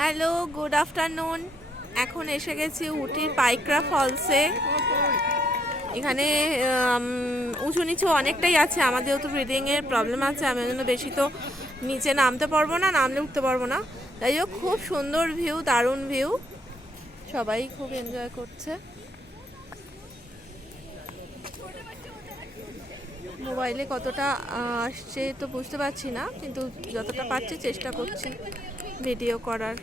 Hello, good afternoon. এখন এসে গেছি উটির পাইকরা ফলসে। এখানে উঁচু নিচু অনেকটাই আছে। আমার যেহেতু ব্রিদিংয়ের প্রবলেম আছে, আমি ওই জন্য বেশি তো নিচে নামতে পারবো না, নামলে উঠতে পারবো না। তাই হোক, খুব সুন্দর ভিউ, দারুণ ভিউ, সবাই খুব এনজয় করছে। মোবাইলে কতটা আসছে তো বুঝতে পারছি না, কিন্তু যতটা পারছি চেষ্টা করছি ভিডিও করার।